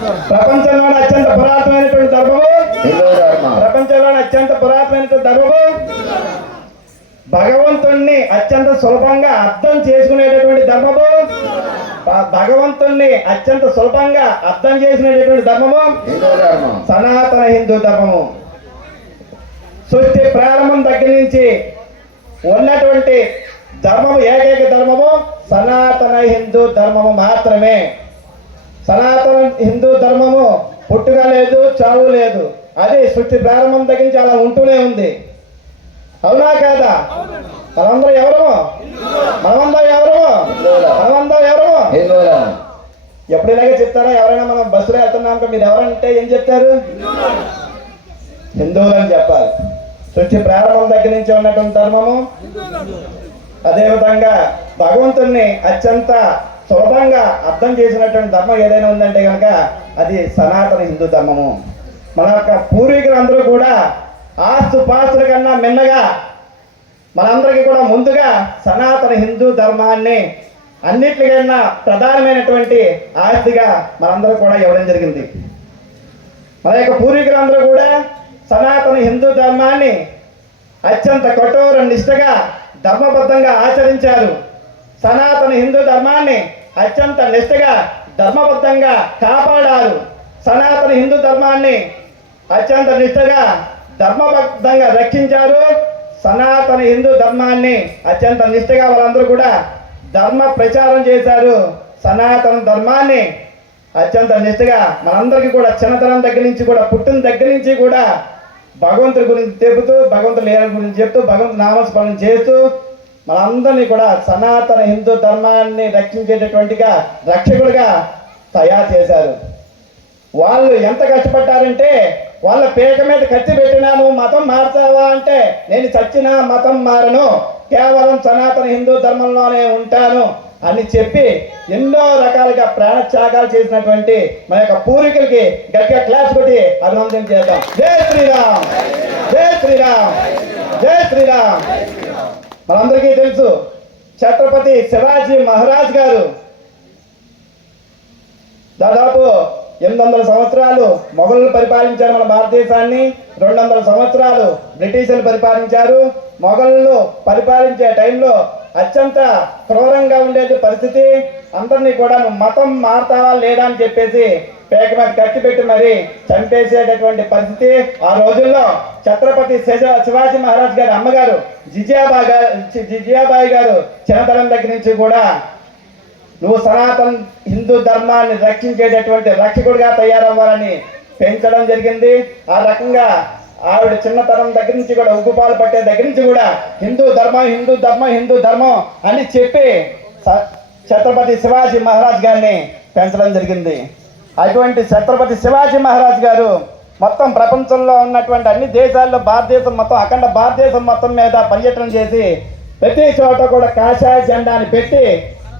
ప్రపంచంలోని అత్యంత పురాతనమైనటువంటి ధర్మము. ప్రపంచంలోని అత్యంత పురాతనమైనటువంటి ధర్మము. భగవంతుణ్ణి అత్యంత సులభంగా అర్థం చేసుకునేటటువంటి ధర్మము. భగవంతుణ్ణి అత్యంత సులభంగా అర్థం చేసుకునేటటువంటి ధర్మము. సనాతన హిందూ ధర్మము. సృష్టి ప్రారంభం దగ్గర నుంచి ఉన్నటువంటి ధర్మము ఏకైక ధర్మము సనాతన హిందూ ధర్మము మాత్రమే. సనాతన హిందూ ధర్మము పుట్టుక లేదు చావు లేదు. అది సృష్టి ప్రారంభం దగ్గర నుంచి అలా ఉంటూనే ఉంది. అవునా కాదా? మనమందరం ఎవరు మనమందరం ఎవరు మనమందరం ఎవరు ఎప్పుడు ఇలాగే చెప్తారా? ఎవరైనా మనం బస్సులో వెళ్తున్నాం మీరు ఎవరంటే ఏం చెప్తారు? హిందువులు అని చెప్పాలి. సృష్టి ప్రారంభం దగ్గర నుంచి ఉన్నటువంటి ధర్మము అదేవిధంగా భగవంతుణ్ణి అత్యంత సులభంగా అర్థం చేసినటువంటి ధర్మం ఏదైనా ఉందంటే కనుక అది సనాతన హిందూ ధర్మము. మన యొక్క పూర్వీకులందరూ కూడా ఆస్తు పాస్తుల కన్నా మిన్నగా మనందరికీ కూడా ముందుగా సనాతన హిందూ ధర్మాన్ని అన్నిటికన్నా ప్రధానమైనటువంటి ఆస్తిగా మనందరూ కూడా ఇవ్వడం జరిగింది. మన యొక్క పూర్వీకులందరూ కూడా సనాతన హిందూ ధర్మాన్ని అత్యంత కఠోర నిష్ఠగా ధర్మబద్ధంగా ఆచరించారు. సనాతన హిందూ ధర్మాన్ని అత్యంత నిష్ఠగా ధర్మబద్ధంగా కాపాడారు. సనాతన హిందూ ధర్మాన్ని అత్యంత నిష్ఠగా ధర్మబద్ధంగా రక్షించారు. సనాతన హిందూ ధర్మాన్ని అత్యంత నిష్ఠగా వాళ్ళందరూ కూడా ధర్మ ప్రచారం చేశారు. సనాతన ధర్మాన్ని అత్యంత నిష్ఠగా మనందరికీ కూడా చిన్నతనం దగ్గర నుంచి కూడా పుట్టిన దగ్గర నుంచి కూడా భగవంతుడి గురించి చెబుతూ భగవంతుడు లేని గురించి చెప్తూ భగవంతు నామస్మరణ చేస్తూ మనందరినీ కూడా సనాతన హిందూ ధర్మాన్ని రక్షించేటటువంటిగా రక్షకులుగా తయారు చేశారు. వాళ్ళు ఎంత కష్టపడ్డారంటే వాళ్ళ పేక మీద కత్తి పెట్టినాను మతం మార్చావా అంటే నేను చచ్చిన మతం మారను కేవలం సనాతన హిందూ ధర్మంలోనే ఉంటాను అని చెప్పి ఎన్నో రకాలుగా ప్రాణత్యాగాలు చేసినటువంటి మన యొక్క పూర్వీకులకి గట్టిగా క్లాస్ కొట్టి అభినందన చేద్దాం. జై శ్రీరామ్! జై శ్రీరామ్! జై శ్రీరామ్! మనందరికీ తెలుసు ఛత్రపతి శివాజీ మహారాజ్ గారు దాదాపు ఎనిమిది వందల సంవత్సరాలు మొఘలు పరిపాలించారు మన భారతదేశాన్ని. రెండు వందల సంవత్సరాలు బ్రిటిషర్లు పరిపాలించారు. మొఘలు పరిపాలించే టైంలో అత్యంత క్రూరంగా ఉండేది పరిస్థితి. అందరినీ కూడా మతం మారుతావా లేదా అని చెప్పేసి పేక మీద ఖర్చు పెట్టి మరి చంపేసేటటువంటి పరిస్థితి ఆ రోజుల్లో ఛత్రపతి శివాజీ మహారాజ్ గారి అమ్మగారు జిజియాబాయి గారు జిజియాబాయి గారు చిన్నతనం దగ్గర నుంచి కూడా నువ్వు సనాతన హిందూ ధర్మాన్ని రక్షించేటటువంటి రక్షకుడిగా తయారవ్వాలని పెంచడం జరిగింది. ఆ రకంగా ఆవిడ చిన్నతనం దగ్గర నుంచి కూడా ఉగ్గుపాలు పట్టే దగ్గర నుంచి కూడా హిందూ ధర్మం హిందూ ధర్మం హిందూ ధర్మం అని చెప్పి ఛత్రపతి శివాజీ మహారాజ్ గారిని పెంచడం జరిగింది. అటువంటి ఛత్రపతి శివాజీ మహారాజ్ గారు మొత్తం ప్రపంచంలో ఉన్నటువంటి అన్ని దేశాల్లో భారతదేశం మొత్తం అఖండ భారతదేశం మొత్తం మీద పర్యటన చేసి ప్రతి చోట కూడా కాషాయ జెండాని పెట్టి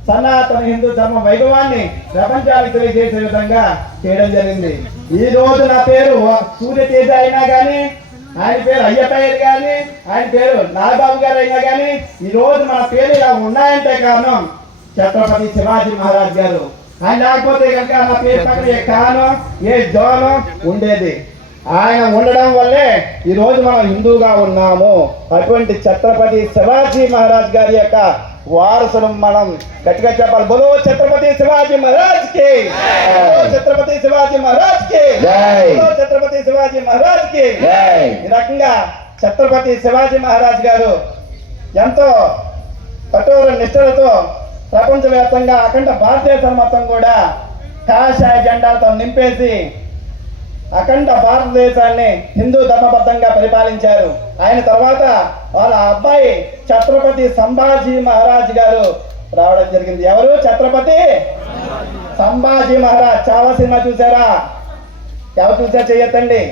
సనాతన హిందూ ధర్మ వైభవాన్ని ప్రపంచానికి తెలియజేసే విధంగా చేయడం జరిగింది. ఈ రోజు నా పేరు సూర్యతేజ అయినా కానీ ఆయన పేరు అయ్యప్పయ్య కానీ ఆయన పేరు నాగబాబు గారు అయినా కానీ ఈ రోజు మన పేరు ఇలా ఉన్నాయంటే కారణం ఛత్రపతి శివాజీ మహారాజ్ గారు. ఆయన లేకపోతే కనుక నా పేరు పక్కన ఏ కానో ఏ జోనో ఉండేది. ఆయన ఉండడం వల్లే ఈ రోజు మనం హిందూగా ఉన్నాము. అటువంటి ఛత్రపతి శివాజీ మహారాజ్ గారి యొక్క వారసులు మనం గట్టిగా చెప్పాలి. బలో ఛత్రపతి శివాజీ మహారాజ్కి. ఛత్రపతి శివాజీ మహారాజ్కి. ఛత్రపతి శివాజీ మహారాజ్కి. ఈ రకంగా ఛత్రపతి శివాజీ మహారాజ్ గారు ఎంతో కఠోర నిష్ఠలతో ప్రపంచవ్యాప్తంగా అఖండ భారతదేశం మొత్తం కూడా కాషాయ జెండాలతో నింపేసి అఖండ భారతదేశాన్ని హిందూ ధర్మబద్ధంగా పరిపాలించారు. ఆయన తర్వాత వాళ్ళ అబ్బాయి ఛత్రపతి సంభాజీ మహారాజ్ గారు రావడం జరిగింది. ఎవరు? ఛత్రపతి? సంభాజీ మహారాజ్. చాలా సినిమా చూసారా ఎవరు చూసారు చెయ్యొద్దండి.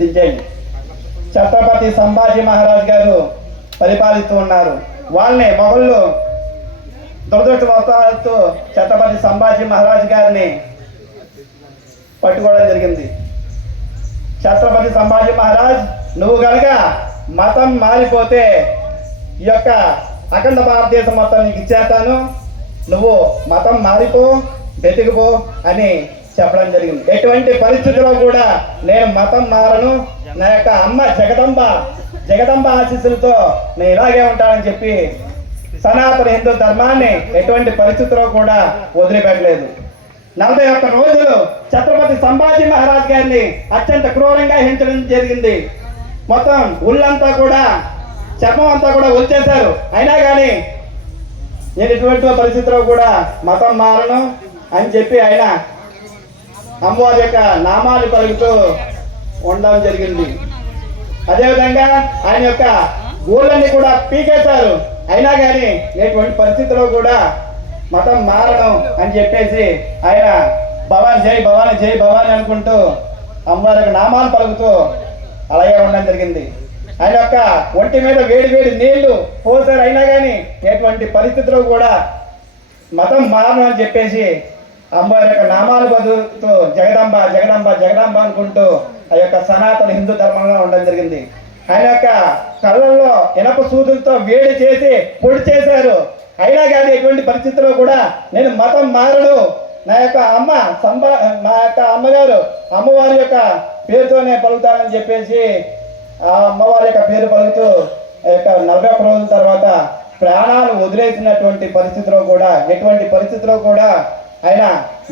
దించేయండి. ఛత్రపతి సంభాజీ మహారాజ్ గారు పరిపాలిస్తూ ఉన్నారు. వాళ్ళని మొఘళ్ళు దురదృష్టవశాత్తు ఛత్రపతి సంభాజీ మహారాజ్ గారిని పట్టుకోవడం జరిగింది. ఛత్రపతి సంభాజీ మహారాజ్ నువ్వు కనుక మతం మారిపోతే ఈ యొక్క అఖండ భారతదేశం మొత్తం నీకు ఇచ్చేస్తాను. నువ్వు మతం మారిపో వెతుకుపో అని చెప్పడం జరిగింది. ఎటువంటి పరిస్థితిలో కూడా నేను మతం మారను. నా యొక్క అమ్మ జగదంబ జగదంబ ఆశీస్సులతో నేను ఇలాగే ఉంటానని చెప్పి సనాతన హిందూ ధర్మాన్ని ఎటువంటి పరిస్థితిలో కూడా వదిలిపెట్టలేదు. నలభై ఒక్క రోజులు ఛత్రపతి సంభాజీ మహారాజ్ గారిని అత్యంత క్రూరంగా హింసడం జరిగింది. మొత్తం ఉళ్ళంతా కూడా చర్మం అంతా కూడా వచ్చేశారు అయినా కానీ నేను ఎటువంటి పరిస్థితిలో కూడా మతం మారను అని చెప్పి ఆయన అమ్మవారి యొక్క నామాలు పలుకుతూ ఉండడం జరిగింది. అదేవిధంగా ఆయన యొక్క ఊళ్ళని కూడా పీకేశారు. అయినా కానీ ఎటువంటి పరిస్థితిలో కూడా మతం మారడం అని చెప్పేసి ఆయన భవాన్ జై భవాని జై భవాని అనుకుంటూ అమ్మవారి యొక్క నామాలు పలుకుతూ అలాగే ఉండడం జరిగింది. ఆయన యొక్క ఒంటి మీద వేడి వేడి నీళ్ళు పోసారు. అయినా కానీ ఎటువంటి పరిస్థితిలో కూడా మతం మారడం అని చెప్పేసి అమ్మవారి యొక్క నామాలు బదులుతూ జగదంబ జగదంబ జగదంబ అనుకుంటూ ఆ యొక్క సనాతన హిందూ ధర్మంగా ఉండడం జరిగింది. ఆయన యొక్క కళ్ళల్లో ఇనప సూదులతో వేడి చేసి పొడి చేశారు. అయినా కానీ ఎటువంటి పరిస్థితుల్లో కూడా నేను మతం మారడు. నా యొక్క అమ్మ సంబా నా యొక్క అమ్మగారు అమ్మవారి యొక్క పేరుతోనే పలుకుతానని చెప్పేసి ఆ అమ్మవారి యొక్క పేరు పలుకుతూ ఆ యొక్క నలభై ఒక్క రోజుల తర్వాత ప్రాణాలు వదిలేసినటువంటి పరిస్థితిలో కూడా ఎటువంటి పరిస్థితిలో కూడా ఆయన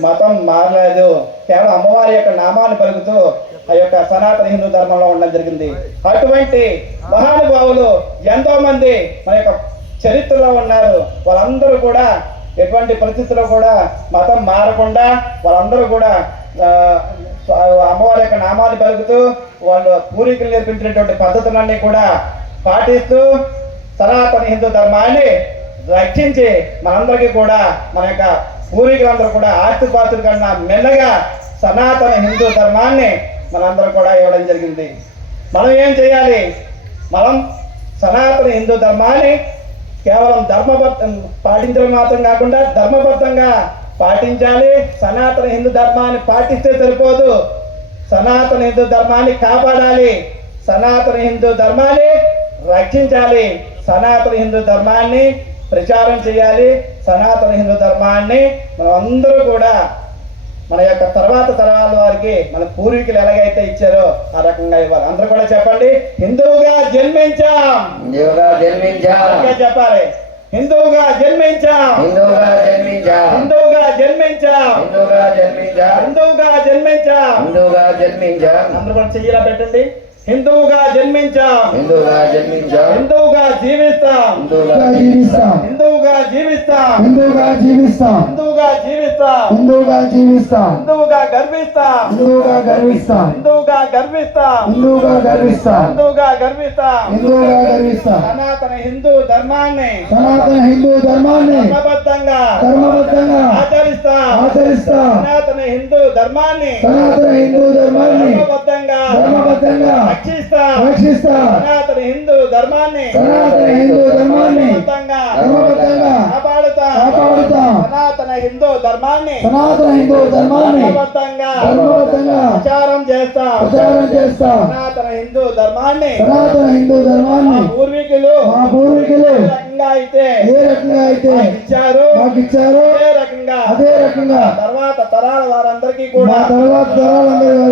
మతం మారలేదు. కేవలం అమ్మవారి యొక్క నామాన్ని పలుకుతూ ఆ యొక్క సనాతన హిందూ ధర్మంలో ఉండడం జరిగింది. అటువంటి మహానుభావులు ఎంతో మంది మన యొక్క చరిత్రలో ఉన్నారు. వాళ్ళందరూ కూడా ఎటువంటి పరిస్థితుల్లో కూడా మతం మారకుండా వాళ్ళందరూ కూడా అమ్మవారి యొక్క నామాన్ని పలుకుతూ వాళ్ళు పూర్వీకులు నేర్పించినటువంటి పద్ధతులన్నీ కూడా పాటిస్తూ సనాతన హిందూ ధర్మాన్ని రక్షించి మనందరికీ కూడా మన యొక్క పూర్వీకులందరూ కూడా ఆస్తిపాతుల కన్నా మెల్లగా సనాతన హిందూ ధర్మాన్ని మనందరూ కూడా ఇవ్వడం జరిగింది. మనం ఏం చేయాలి? మనం సనాతన హిందూ ధర్మాన్ని కేవలం ధర్మబద్ధం పాటించడం మాత్రం కాకుండా ధర్మబద్ధంగా పాటించాలి. సనాతన హిందూ ధర్మాన్ని పాటిస్తే సరిపోదు. సనాతన హిందూ ధర్మాన్ని కాపాడాలి. సనాతన హిందూ ధర్మాన్ని రక్షించాలి. సనాతన హిందూ ధర్మాన్ని ప్రచారం చేయాలి. సనాతన హిందూ ధర్మాన్ని మనం అందరూ కూడా మన యొక్క తర్వాత తరాల వారికి మన పూర్వీకులు ఎలాగైతే ఇచ్చారో ఆ రకంగా ఇవ్వాలి. అందరూ కూడా చెప్పండి హిందువుగా జన్మించాం. హిందువుగా జన్మించా. చెప్పాలి హిందువుగా జన్మించాం. హిందువుగా జన్మించా. హిందువుగా జన్మించాం. హిందువుగా జన్మించా. హిందువుగా జన్మించాం. హిందువుగా జన్మించా. అందరూ కూడా చెయ్యిలా పెట్టండి. హిందువుగా జన్మించాం. హిందువుగా జన్మించా. హిందువుగా జీవిస్తాం. హిందువుగా జీవిస్తాం. హిందువుగా జీవిస్తాం. హిందువుగా జీవిస్తాం. హిందువుగా జీవిస్తాం. హిందువుగా జీవిస్తాం. హిందువుగా గర్విస్తాం. హిందువుగా గర్విస్తాం. హిందువుగా గర్విస్తాం. హిందువుగా గర్విస్తాం. హిందువుగా గర్విస్తాం. హిందువుగా గర్విస్తాం. సనాతన హిందూ ధర్మాన్ని సనాతన హిందూ ధర్మాన్ని ధర్మబద్ధంగా ధర్మబద్ధంగా ఆచరిస్తాం. ఆచరిస్తాం. సనాతన హిందూ ధర్మాన్ని సనాతన హిందూ ధర్మాన్ని ధర్మబద్ధంగా ధర్మబద్ధంగా రక్షిస్తాం. రక్షిస్తాం. సనాతన హిందూ ధర్మాన్ని సనాతన హిందూ ధర్మాన్ని ధర్మబద్ధంగా ధర్మబద్ధంగా కాపాడుతాం. కాపాడుతాం. సనాతన హిందూ ధర్మాన్ని సనాతన హిందూ ధర్మాన్ని ధర్మబద్ధంగా ధర్మబద్ధంగా ప్రచారం చేస్తాం. ప్రచారం చేస్తాం. సనాతన హిందూ ధర్మాన్ని సనాతన హిందూ ధర్మాన్ని పూర్వీకులు మా పూర్వీకులు రకంగా అయితే ఏ రకంగా అయితే ఇచ్చారు మాకు ఇచ్చారో అదే రకంగా అదే రకంగా తర్వాత తరాల వారందరికీ కూడా తర్వాత తరాలందరూ